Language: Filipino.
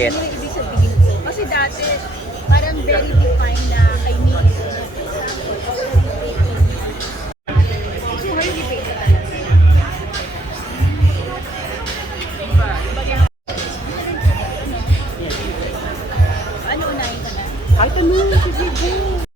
Bakit? Ano yung ibig sabihin ko? Kasi dati, parang very defined na I need it. So ngayon, debate na talaga. Ano unahin ka na? Kahit ano, sige, go.